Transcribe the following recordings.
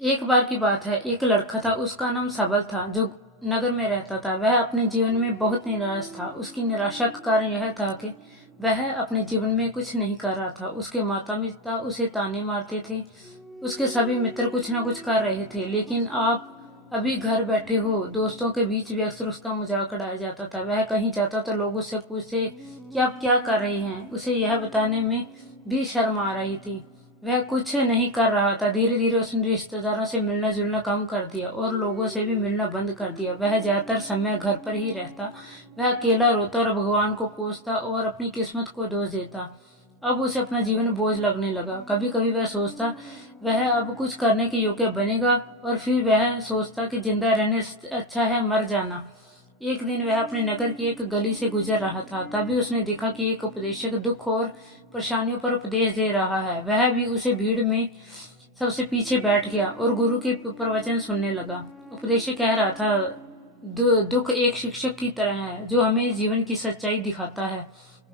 एक बार की बात है, एक लड़का था, उसका नाम सबल था, जो नगर में रहता था। वह अपने जीवन में बहुत निराश था। उसकी निराशा का कारण यह था कि वह अपने जीवन में कुछ नहीं कर रहा था। उसके माता पिता उसे ताने मारते थे, उसके सभी मित्र कुछ ना कुछ कर रहे थे, लेकिन आप अभी घर बैठे हो। दोस्तों के बीच भी अक्सर उसका मजाक उड़ाया जाता था। वह कहीं जाता तो लोग उससे पूछते कि आप क्या कर रहे हैं। उसे यह बताने में भी शर्म आ रही थी। वह कुछ नहीं कर रहा था। धीरे धीरे उसने रिश्तेदारों से मिलना जुलना कम कर दिया और लोगों से भी मिलना बंद कर दिया। वह ज्यादातर समय घर पर ही रहता। वह अकेला रोता और भगवान को कोसता और अपनी किस्मत को दोष देता। अब उसे अपना जीवन बोझ लगने लगा। कभी कभी वह सोचता वह अब कुछ करने के योग्य बनेगा, और फिर वह सोचता कि जिंदा रहने से अच्छा है मर जाना। एक दिन वह अपने नगर की एक गली से गुजर रहा था। तभी उसने देखा कि एक उपदेशक दुख और परेशानियों पर उपदेश दे रहा है। वह भी उसे भीड़ में सबसे पीछे बैठ गया और गुरु के प्रवचन सुनने लगा। उपदेशक कह रहा था, दुख एक शिक्षक की तरह है, जो हमें जीवन की सच्चाई दिखाता है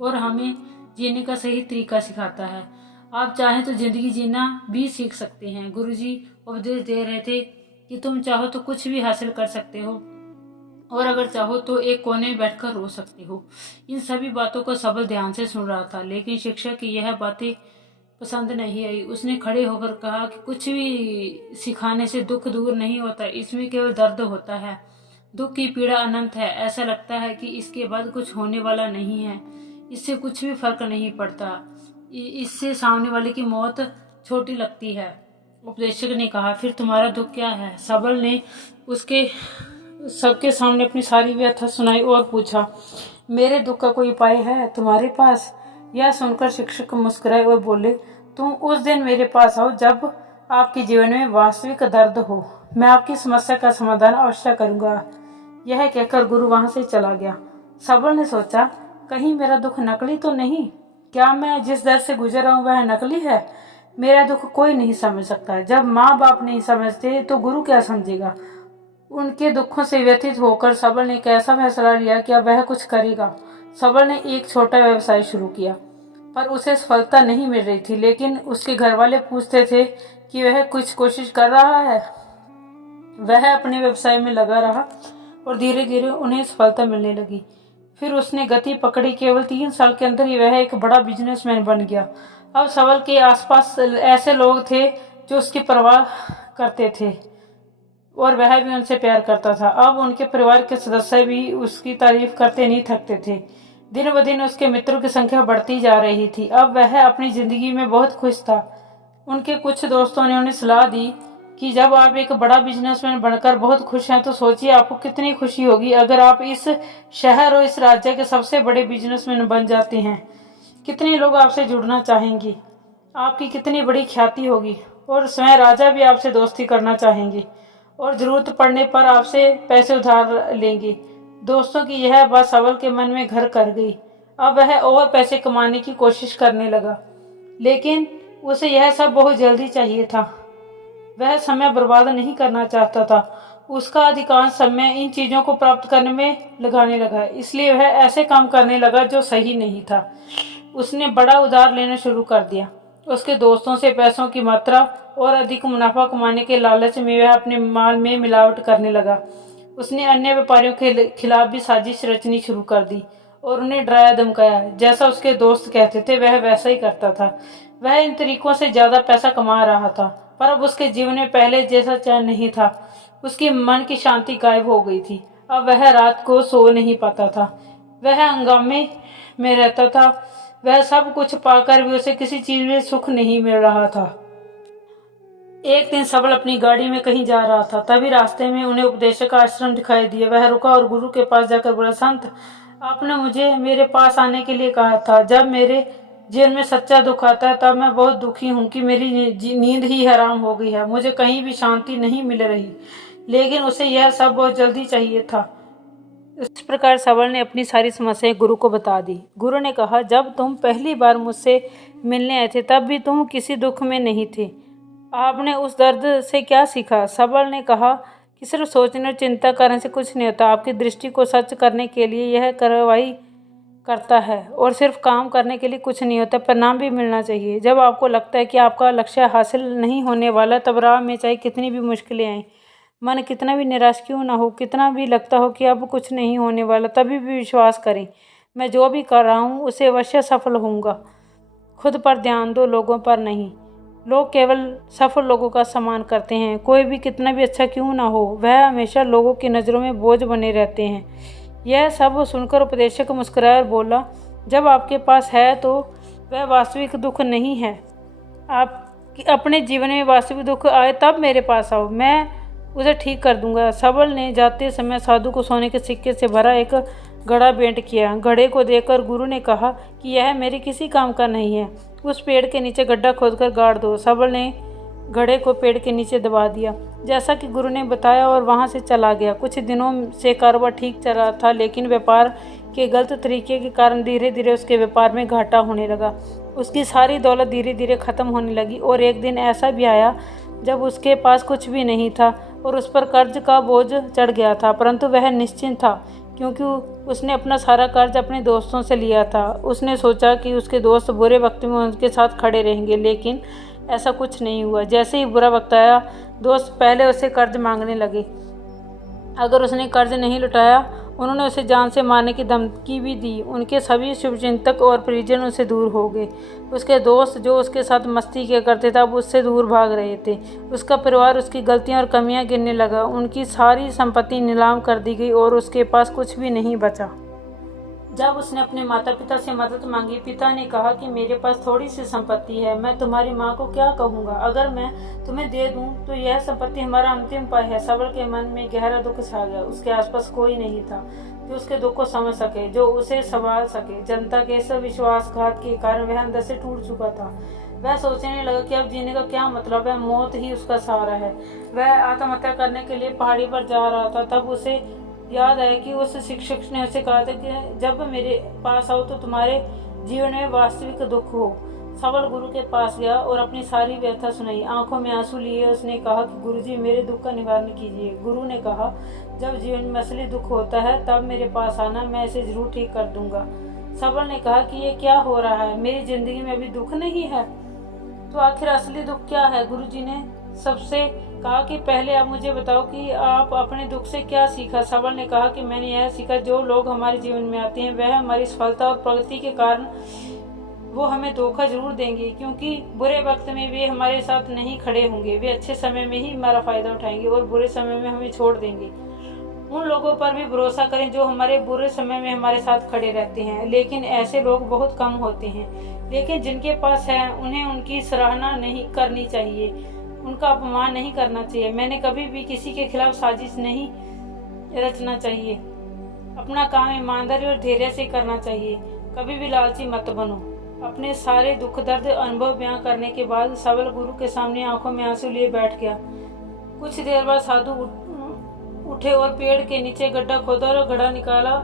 और हमें जीने का सही तरीका सिखाता है। आप चाहें तो जिंदगी जीना भी सीख सकते हैं। गुरुजी उपदेश दे रहे थे कि तुम चाहो तो कुछ भी हासिल कर सकते हो, और अगर चाहो तो एक कोने में बैठकर रो सकते हो। इन सभी बातों को सबल ध्यान से सुन रहा था, लेकिन शिक्षक की यह बातें पसंद नहीं आई। उसने खड़े होकर कहा कि कुछ भी सिखाने से दुख दूर नहीं होता, इसमें केवल दर्द होता है। दुख की पीड़ा अनंत है। ऐसा लगता है कि इसके बाद कुछ होने वाला नहीं है। इससे कुछ भी फर्क नहीं पड़ता। इससे सामने वाले की मौत छोटी लगती है। उपदेशक ने कहा, फिर तुम्हारा दुख क्या है? सबल ने उसके सबके सामने अपनी सारी व्यथा सुनाई और पूछा, मेरे दुख का कोई उपाय है तुम्हारे पास? यह सुनकर शिक्षक मुस्कुराए और बोले, तुम उस दिन मेरे पास आओ जब आपके जीवन में वास्तविक दर्द हो। मैं आपकी समस्या का समाधान अवश्य करूंगा। यह कहकर गुरु वहां से चला गया। सबल ने सोचा, कहीं मेरा दुख नकली तो नहीं? क्या मैं जिस दर्द से गुजर रहा हूँ वह नकली है? मेरा दुख कोई नहीं समझ सकता। जब माँ बाप नहीं समझते तो गुरु क्या समझेगा? उनके दुखों से व्यथित होकर सबल ने एक ऐसा फैसला लिया कि अब वह कुछ करेगा। सबल ने एक छोटा व्यवसाय शुरू किया, पर उसे सफलता नहीं मिल रही थी। लेकिन उसके घर वाले पूछते थे कि वह कुछ कोशिश कर रहा है। वह अपने व्यवसाय में लगा रहा और धीरे धीरे उन्हें सफलता मिलने लगी। फिर उसने गति पकड़ी। केवल 3 साल के अंदर ही वह एक बड़ा बिजनेसमैन बन गया। अब सबल के आसपास ऐसे लोग थे जो उसकी परवाह करते थे और वह भी उनसे प्यार करता था। अब उनके परिवार के सदस्य भी उसकी तारीफ करते नहीं थकते थे। दिन ब दिन उसके मित्रों की संख्या बढ़ती जा रही थी। अब वह अपनी जिंदगी में बहुत खुश था। उनके कुछ दोस्तों ने उन्हें सलाह दी कि जब आप एक बड़ा बिजनेसमैन बनकर बहुत खुश हैं तो सोचिए आपको कितनी खुशी होगी अगर आप इस शहर और इस राज्य के सबसे बड़े बिजनेसमैन बन जाते हैं। कितने लोग आपसे जुड़ना चाहेंगे, आपकी कितनी बड़ी ख्याति होगी, और स्वयं राजा भी आपसे दोस्ती करना चाहेंगे और जरूरत पड़ने पर आपसे पैसे उधार लेंगे। दोस्तों की यह बात सबल के मन में घर कर गई। अब वह और पैसे कमाने की कोशिश करने लगा, लेकिन उसे यह सब बहुत जल्दी चाहिए था। वह समय बर्बाद नहीं करना चाहता था। उसका अधिकांश समय इन चीजों को प्राप्त करने में लगाने लगा, इसलिए वह ऐसे काम करने लगा जो सही नहीं था। उसने बड़ा उधार लेना शुरू कर दिया। उसके दोस्तों से पैसों की मात्रा और अधिक मुनाफा कमाने के लालच में वह अपने माल में मिलावट करने लगा। उसने अन्य व्यापारियों के खिलाफ भी साजिश रचनी शुरू कर दी और उन्हें डराया धमकाया। जैसा उसके दोस्त कहते थे वह वैसा ही करता था। वह इन तरीकों से ज्यादा पैसा कमा रहा था, पर अब उसके जीवन में पहले जैसा चैन नहीं था। उसकी मन की शांति गायब हो गई थी। अब वह रात को सो नहीं पाता था। वह हंगामे में रहता था। वह सब कुछ पाकर भी उसे किसी चीज में सुख नहीं मिल रहा था। एक दिन सबल अपनी गाड़ी में कहीं जा रहा था। तभी रास्ते में उन्हें उपदेशक का आश्रम दिखाई दिया। वह रुका और गुरु के पास जाकर बोला, संत, आपने मुझे मेरे पास आने के लिए कहा था। जब मेरे जीवन में सच्चा दुख आता है तब मैं बहुत दुखी हूँ कि मेरी नींद ही हराम हो गई है। मुझे कहीं भी शांति नहीं मिल रही, लेकिन उसे यह सब बहुत जल्दी चाहिए था। इस प्रकार सबल ने अपनी सारी समस्याएं गुरु को बता दी। गुरु ने कहा, जब तुम पहली बार मुझसे मिलने आए थे तब भी तुम किसी दुख में नहीं थे। आपने उस दर्द से क्या सीखा? सबल ने कहा कि सिर्फ सोचने और चिंता करने से कुछ नहीं होता। आपकी दृष्टि को सच करने के लिए यह कार्रवाई करता है और सिर्फ काम करने के लिए कुछ नहीं होता, परिणाम भी मिलना चाहिए। जब आपको लगता है कि आपका लक्ष्य हासिल नहीं होने वाला, तब राह में चाहे कितनी भी मुश्किलें आएं, मन कितना भी निराश क्यों ना हो, कितना भी लगता हो कि अब कुछ नहीं होने वाला, तभी भी विश्वास करें, मैं जो भी कर रहा हूँ उसे अवश्य सफल होऊंगा। खुद पर ध्यान दो, लोगों पर नहीं। लोग केवल सफल लोगों का सम्मान करते हैं। कोई भी कितना भी अच्छा क्यों ना हो, वह हमेशा लोगों की नज़रों में बोझ बने रहते हैं। यह सब सुनकर उपदेशक मुस्कुराया और बोला, जब आपके पास है तो वह वास्तविक दुख नहीं है। आप अपने जीवन में वास्तविक दुख आए तब मेरे पास आओ, मैं उसे ठीक कर दूंगा। सबल ने जाते समय साधु को सोने के सिक्के से भरा एक घड़ा भेंट किया। घड़े को देखकर गुरु ने कहा कि यह मेरे किसी काम का नहीं है, उस पेड़ के नीचे गड्ढा खोदकर गाड़ दो। सबल ने घड़े को पेड़ के नीचे दबा दिया, जैसा कि गुरु ने बताया, और वहां से चला गया। कुछ दिनों से कारोबार ठीक चल रहा था, लेकिन व्यापार के गलत तरीके के कारण धीरे धीरे उसके व्यापार में घाटा होने लगा। उसकी सारी दौलत धीरे धीरे खत्म होने लगी और एक दिन ऐसा भी आया जब उसके पास कुछ भी नहीं था और उस पर कर्ज का बोझ चढ़ गया था। परंतु वह निश्चिंत था, क्योंकि उसने अपना सारा कर्ज अपने दोस्तों से लिया था। उसने सोचा कि उसके दोस्त बुरे वक्त में उनके साथ खड़े रहेंगे, लेकिन ऐसा कुछ नहीं हुआ। जैसे ही बुरा वक्त आया, दोस्त पहले उससे कर्ज मांगने लगे। अगर उसने कर्ज नहीं लौटाया, उन्होंने उसे जान से मारने की धमकी भी दी। उनके सभी शुभचिंतक और परिजन उससे दूर हो गए। उसके दोस्त जो उसके साथ मस्ती किया करते थे, अब उससे दूर भाग रहे थे। उसका परिवार उसकी गलतियां और कमियां गिनने लगा। उनकी सारी संपत्ति नीलाम कर दी गई और उसके पास कुछ भी नहीं बचा। जब उसने अपने माता पिता से मदद मांगी, पिता ने कहा कि मेरे पास थोड़ी सी संपत्ति है, मैं तुम्हारी माँ को क्या कहूँगा। अगर मैं तुम्हें दे दूँ तो यह संपत्ति हमारा अंतिम उपाय है। सबल के मन में गहरा दुख छा गया। उसके आसपास कोई नहीं था जो उसके दुख को समझ सके, जो उसे संभाल सके। जनता के इस विश्वासघात के कारण वह अंदर से टूट चुका था। वह सोचने लगा कि अब जीने का क्या मतलब है, मौत ही उसका सहारा है। वह आत्महत्या करने के लिए पहाड़ी पर जा रहा था, तब उसे याद आया कि उस शिक्षक ने उसे कहा था कि जब मेरे पास आओ तो तुम्हारे जीवन में वास्तविक दुख हो। सबल गुरु के पास गया और अपनी सारी व्यथा सुनाई। आंखों में आंसू लिए उसने कहा कि गुरुजी, मेरे दुख का निवारण कीजिए। गुरु ने कहा, जब जीवन में असली दुख होता है तब मेरे पास आना, मैं इसे जरूर ठीक कर दूंगा। सबल ने कहा कि ये क्या हो रहा है, मेरी जिंदगी में अभी दुख नहीं है, तो आखिर असली दुख क्या है। गुरुजी ने सबसे कहा कि पहले आप मुझे बताओ कि आप अपने दुख से क्या सीखा। सबल ने कहा कि मैंने यह सीखा, जो लोग हमारे जीवन में आते हैं वह हमारी सफलता और प्रगति के कारण वो हमें धोखा जरूर देंगे, क्योंकि बुरे वक्त में वे हमारे साथ नहीं खड़े होंगे। वे अच्छे समय में ही हमारा फायदा उठाएंगे और बुरे समय में हमें छोड़ देंगे। उन लोगों पर भी भरोसा करें जो हमारे बुरे समय में हमारे साथ खड़े रहते हैं, लेकिन ऐसे लोग बहुत कम होते हैं। लेकिन जिनके पास है, उन्हें उनकी सराहना नहीं करनी चाहिए, उनका अपमान नहीं करना चाहिए। मैंने कभी भी किसी के खिलाफ साजिश नहीं रचना चाहिए। अपना काम ईमानदारी और धैर्य से करना चाहिए। कभी भी लालची मत बनो। अपने सारे दुख दर्द अनुभव बयां करने के बाद सबल गुरु के सामने आंखों में आंसू लिए बैठ गया। कुछ देर बाद साधु उठे और पेड़ के नीचे गड्ढा खोदा और घड़ा निकाला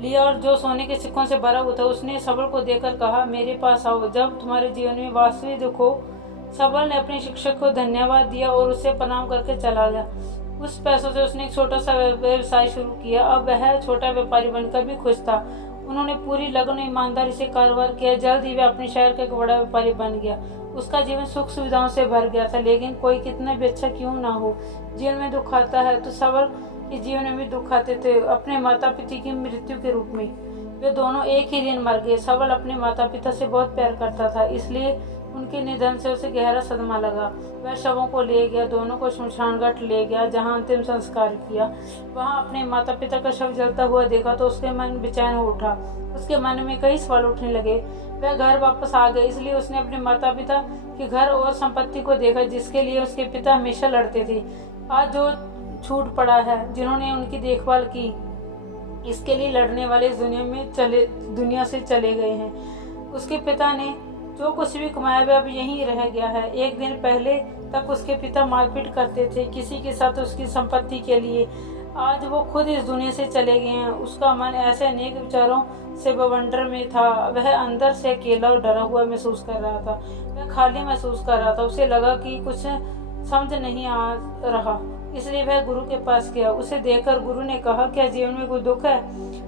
लिया और जो सोने के सिक्कों से भरा हुआ था। उसने सबल को देखकर कहा, मेरे पास आओ जब तुम्हारे जीवन में वास्तविक दुख हो। सबल ने अपने शिक्षक को धन्यवाद दिया और उसे प्रणाम करके चला गया। उस पैसों से उसने एक छोटा सा व्यवसाय शुरू किया। अब वह छोटा व्यापारी बनकर भी खुश था। उन्होंने पूरी लगन और ईमानदारी से कारोबार किया। जल्द ही वह अपने शहर का एक बड़ा व्यापारी बन गया। उसका जीवन सुख सुविधाओं से भर गया था। लेकिन कोई कितना भी अच्छा क्यों ना हो, जीवन में दुख आता है, तो सबल के जीवन में भी दुख आते थे। अपने माता पिता की मृत्यु के रूप में वे दोनों एक ही दिन मर गए। सबल अपने माता पिता से बहुत प्यार करता था, इसलिए उनके निधन से उसे गहरा सदमा लगा। वह शवों को ले गया, दोनों को शमशान घाट ले गया, जहां अंतिम संस्कार किया। वहां अपने माता पिता का शव जलता हुआ देखा तो उसके मन बेचैन हो उठा। उसके मन में कई सवाल उठने लगे। वह घर वापस आ गए, इसलिए उसने अपने माता पिता के घर और संपत्ति को देखा, जिसके लिए उसके पिता हमेशा लड़ते थे। आज जो छूट पड़ा है, जिन्होंने उनकी देखभाल की, इसके लिए लड़ने वाले इस दुनिया से चले गए हैं। उसके पिता ने जो कुछ भी कमाया वह अब यहीं रह गया है। एक दिन पहले तक उसके पिता मारपीट करते थे किसी के साथ उसकी संपत्ति के लिए। आज वो खुद इस दुनिया से चले गए हैं। उसका मन ऐसे अनेक विचारों से बवंडर में था। वह अंदर से अकेला और डरा हुआ महसूस कर रहा था। वह खाली महसूस कर रहा था। उसे लगा कि कुछ समझ नहीं आ रहा, इसलिए वह गुरु के पास गया। उसे देखकर गुरु ने कहा, क्या जीवन में कोई दुख है?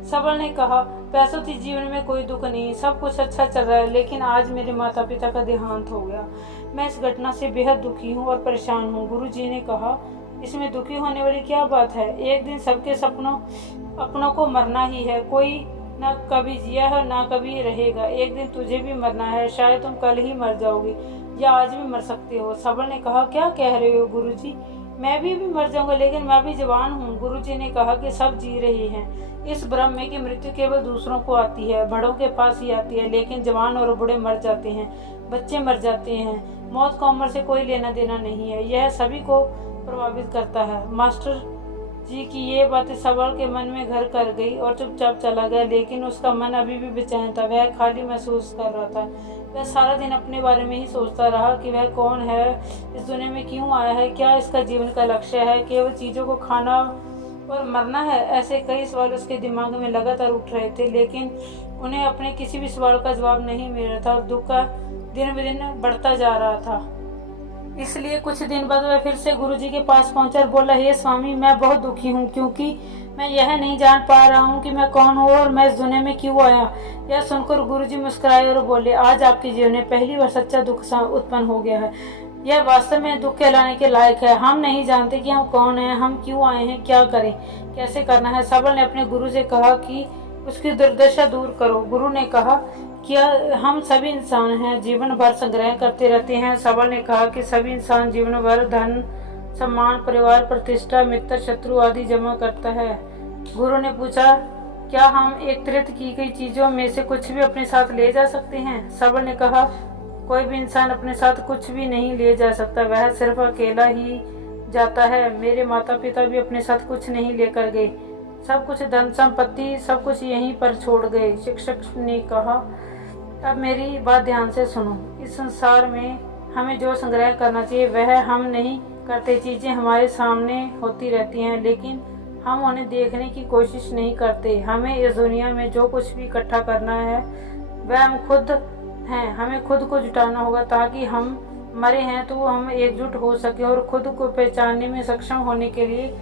सबल ने कहा, पैसों से जीवन में कोई दुख नहीं, सब कुछ अच्छा चल रहा है, लेकिन आज मेरे माता पिता का देहांत हो गया। मैं इस घटना से बेहद दुखी हूँ और परेशान हूँ। गुरु जी ने कहा, इसमें दुखी होने वाली क्या बात है? एक दिन सबके अपनों को मरना ही है। कोई ना कभी जिया है ना कभी रहेगा। एक दिन तुझे भी मरना है, शायद तुम कल ही मर जाओगी या आज भी मर सकते हो। सबल ने कहा, क्या कह रहे हो गुरुजी? मैं भी मर जाऊंगा, लेकिन मैं भी जवान हूँ। गुरुजी ने कहा कि सब जी रहे हैं इस भ्रम में कि मृत्यु केवल दूसरों को आती है, बड़ों के पास ही आती है, लेकिन जवान और बूढ़े मर जाते हैं, बच्चे मर जाते हैं। मौत को उम्र से कोई लेना देना नहीं है, यह सभी को प्रभावित करता है। मास्टर जी की ये बातें सबल के मन में घर कर गई और चुपचाप चला गया, लेकिन उसका मन अभी भी बेचैन था। वह खाली महसूस कर रहा था। वह सारा दिन अपने बारे में ही सोचता रहा कि वह कौन है, इस दुनिया में क्यों आया है, क्या इसका जीवन का लक्ष्य है, केवल चीज़ों को खाना और मरना है? ऐसे कई सवाल उसके दिमाग में लगातार उठ रहे थे, लेकिन उन्हें अपने किसी भी सवाल का जवाब नहीं मिल रहा था और दुख का दिन ब दिन बढ़ता जा रहा था। इसलिए कुछ दिन बाद वह फिर से गुरुजी के पास पहुंचा और बोला, हे स्वामी, मैं बहुत दुखी हूँ, क्योंकि मैं यह नहीं जान पा रहा हूँ कि मैं कौन हूँ और मैं इस दुनिया में क्यों आया। यह सुनकर गुरुजी मुस्कुराए और बोले, आज आपके जीवन में पहली बार सच्चा दुख उत्पन्न हो गया है। यह वास्तव में दुख कहलाने के लायक है। हम नहीं जानते कि हम कौन हैं, हम क्यों आए हैं, क्या करें, कैसे करना है। सबल ने अपने गुरु से कहा कि उसकी दुर्दशा दूर करो। गुरु ने कहा, क्या हम सभी इंसान हैं, जीवन भर संग्रह करते रहते हैं? सबल ने कहा कि सभी इंसान जीवन भर धन, सम्मान, परिवार, प्रतिष्ठा, मित्र, शत्रु आदि जमा करता है। गुरु ने पूछा, क्या हम एकत्रित की गई चीजों में से कुछ भी अपने साथ ले जा सकते हैं? सबल ने कहा, कोई भी इंसान अपने साथ कुछ भी नहीं ले जा सकता, वह सिर्फ अकेला ही जाता है। मेरे माता पिता भी अपने साथ कुछ नहीं लेकर गए, सब कुछ धन संपत्ति सब कुछ यहीं पर छोड़ गए। शिक्षक ने कहा, अब मेरी बात ध्यान से सुनो। इस संसार में हमें जो संग्रह करना चाहिए वह हम नहीं करते। चीजें हमारे सामने होती रहती हैं, लेकिन हम उन्हें देखने की कोशिश नहीं करते। हमें इस दुनिया में जो कुछ भी इकट्ठा करना है वह हम खुद हैं। हमें खुद को जुटाना होगा, ताकि हम मरे हैं तो हम एकजुट हो सके और खुद को पहचानने में सक्षम होने के लिए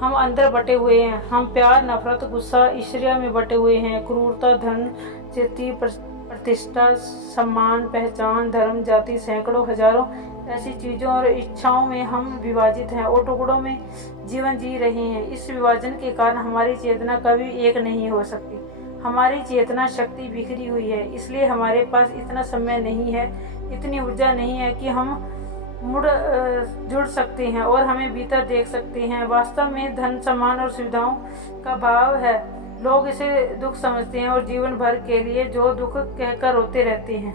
हम अंदर बटे हुए हैं। हम प्यार, नफरत, गुस्सा, ईर्ष्या में बटे हुए हैं। क्रूरता, धन, चित्ती, प्रतिष्ठा, सम्मान, पहचान, धर्म, जाति, सैकड़ों, हजारों ऐसी चीजों और इच्छाओं में हम विभाजित हैं और टुकड़ों में जीवन जी रहे हैं। इस विभाजन के कारण हमारी चेतना कभी एक नहीं हो सकती। हमारी चेतना शक्ति बिखरी हुई है, इसलिए हमारे पास इतना समय नहीं है, इतनी ऊर्जा नहीं है कि हम जुड़ सकते हैं और हमें भीतर देख सकते हैं। वास्तव में धन, सम्मान और सुविधाओं का भाव है। लोग इसे दुख समझते हैं और जीवन भर के लिए जो दुख कहकर रोते रहते हैं।